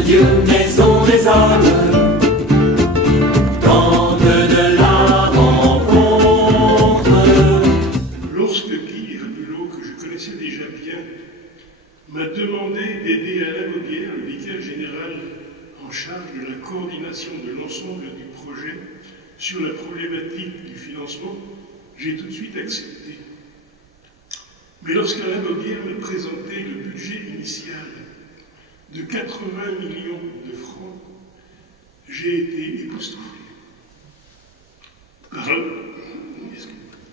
de Dieu, maison des âmes, tente de la rencontre. Lorsque Guy Herbulot, que je connaissais déjà bien, m'a demandé d'aider Alain Aubière, le vicaire général en charge de la coordination de l'ensemble du projet sur la problématique du financement, j'ai tout de suite accepté. Mais lorsqu'Alain Aubière me présentait le budget initial de 80 millions de francs, j'ai été époustouflé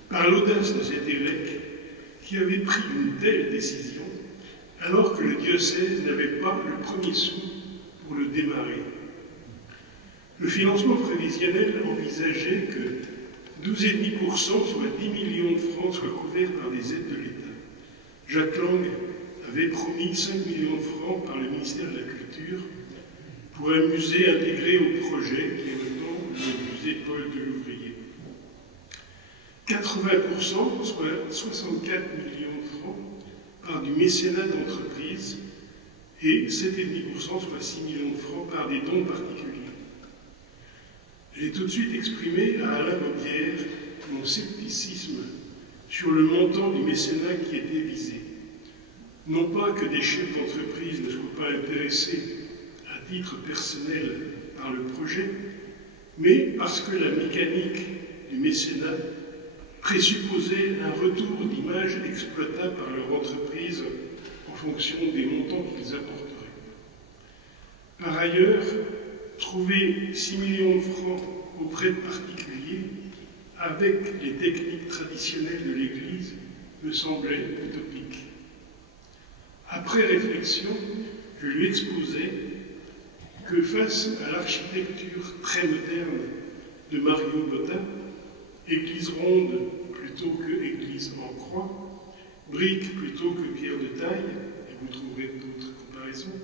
par l'audace de cet évêque qui avait pris une telle décision alors que le diocèse n'avait pas le premier sou pour le démarrer. Le financement prévisionnel envisageait que 12,5%, soit 10 millions de francs, soient couverts par des aides de l'État. Jacques Lang avait promis 5 millions de francs par le ministère de la Culture pour un musée intégré au projet qui est maintenant le musée Paul de Louvrier. 80%, soit 64 millions de francs, par du mécénat d'entreprise et 7,5%, soit 6 millions de francs, par des dons particuliers. J'ai tout de suite exprimé à Alain Aubière mon scepticisme sur le montant du mécénat qui était visé. Non pas que des chefs d'entreprise ne soient pas intéressés à titre personnel par le projet, mais parce que la mécanique du mécénat présupposait un retour d'image exploitable par leur entreprise en fonction des montants qu'ils apporteraient. Par ailleurs, trouver 6 millions de francs auprès de particuliers avec les techniques traditionnelles de l'Église me semblait utopique. Après réflexion, je lui exposai que face à l'architecture très moderne de Mario Botta, église ronde plutôt que église en croix, brique plutôt que pierre de taille, et vous trouverez d'autres comparaisons,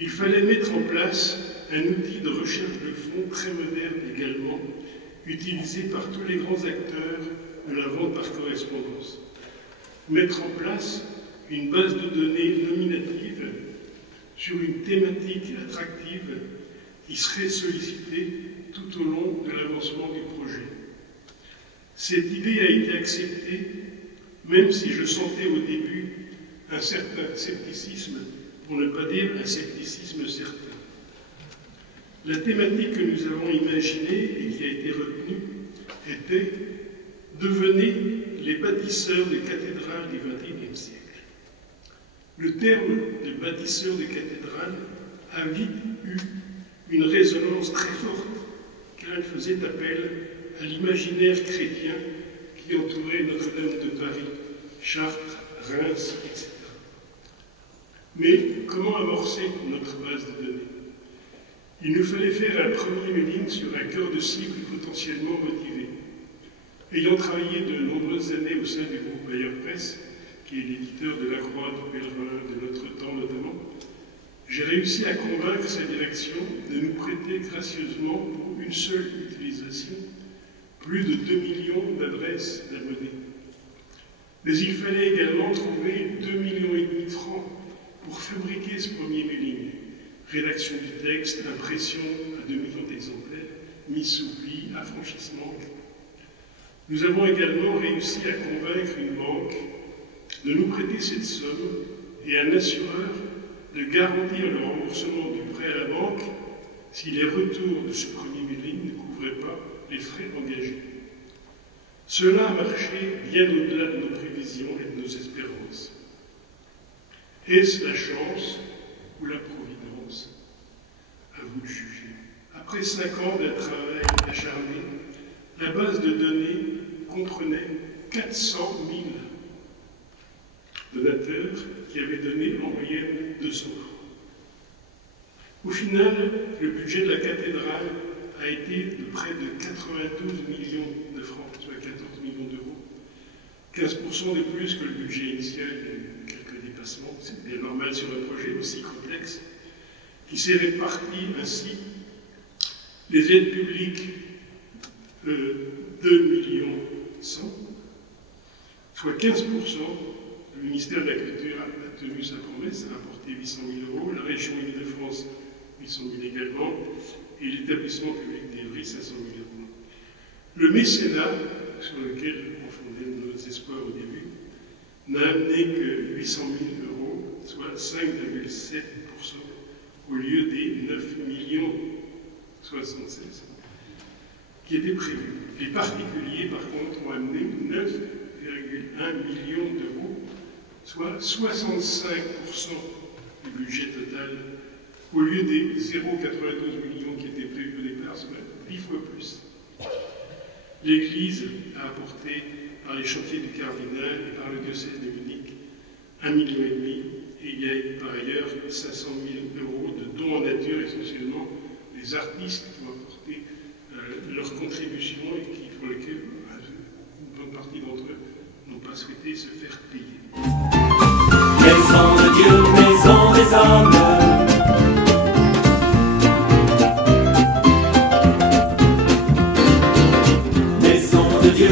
il fallait mettre en place un outil de recherche de fonds très moderne également, utilisé par tous les grands acteurs de la vente par correspondance. Mettre en place une base de données nominative sur une thématique attractive qui serait sollicitée tout au long de l'avancement du projet. Cette idée a été acceptée, même si je sentais au début un certain scepticisme, pour ne pas dire un scepticisme certain. La thématique que nous avons imaginée et qui a été retenue était « Devenez les bâtisseurs de cathédrales du XXIe siècle ». Le terme de bâtisseur de cathédrale a vite eu une résonance très forte, car elle faisait appel à l'imaginaire chrétien qui entourait Notre-Dame de Paris, Chartres, Reims, etc. Mais comment amorcer notre base de données? Il nous fallait faire un premier mailing sur un cœur de cible potentiellement motivé. Ayant travaillé de nombreuses années au sein du groupe Bayer Presse, qui est l'éditeur de La Croix, du Pèlerin, de Notre Temps notamment, j'ai réussi à convaincre sa direction de nous prêter gracieusement pour une seule utilisation plus de 2 millions d'adresses d'abonnés. Mais il fallait également trouver 2,5 millions de francs pour fabriquer ce premier mailing. Rédaction du texte, impression à 2 millions d'exemplaires, mise sous pli, affranchissement. Nous avons également réussi à convaincre une banque de nous prêter cette somme et un assureur de garantir le remboursement du prêt à la banque si les retours de ce premier mailing ne couvraient pas les frais engagés. Cela a marché bien au-delà de nos prévisions et de nos espérances. Est-ce la chance ou la providence? À vous de juger. Après 5 ans d'un travail acharné, la base de données comprenait 400 000 donateurs qui avaient donné en moyenne 200 francs. Au final, le budget de la cathédrale a été de près de 92 millions de francs, soit 14 millions d'euros, 15% de plus que le budget initial, quelques dépassements, c'est bien normal sur un projet aussi complexe, qui s'est réparti ainsi les aides publiques 2 millions 100, soit 15%. Le ministère de la Culture a tenu sa promesse, a apporté 800 000 euros, la région Île-de-France 800 000 également, et l'établissement public d'Évry, 500 000 euros. Le mécénat, sur lequel on fondait nos espoirs au début, n'a amené que 800 000 euros, soit 5,7% au lieu des 9 76 000 qui étaient prévus. Les particuliers, par contre, ont amené 9,1 millions d'euros, soit 65% du budget total, au lieu des 0,92 millions qui étaient prévus au départ, soit 10 fois plus. L'Église a apporté par les chantiers du cardinal et par le diocèse de Munich 1,5 million, et il y a par ailleurs 500 000 euros de dons en nature, essentiellement des artistes qui ont apporté leur contribution et pour lesquels une bonne partie d'entre eux n'ont pas souhaité se faire payer. Maison de Dieu, maison des âmes. Maison de Dieu,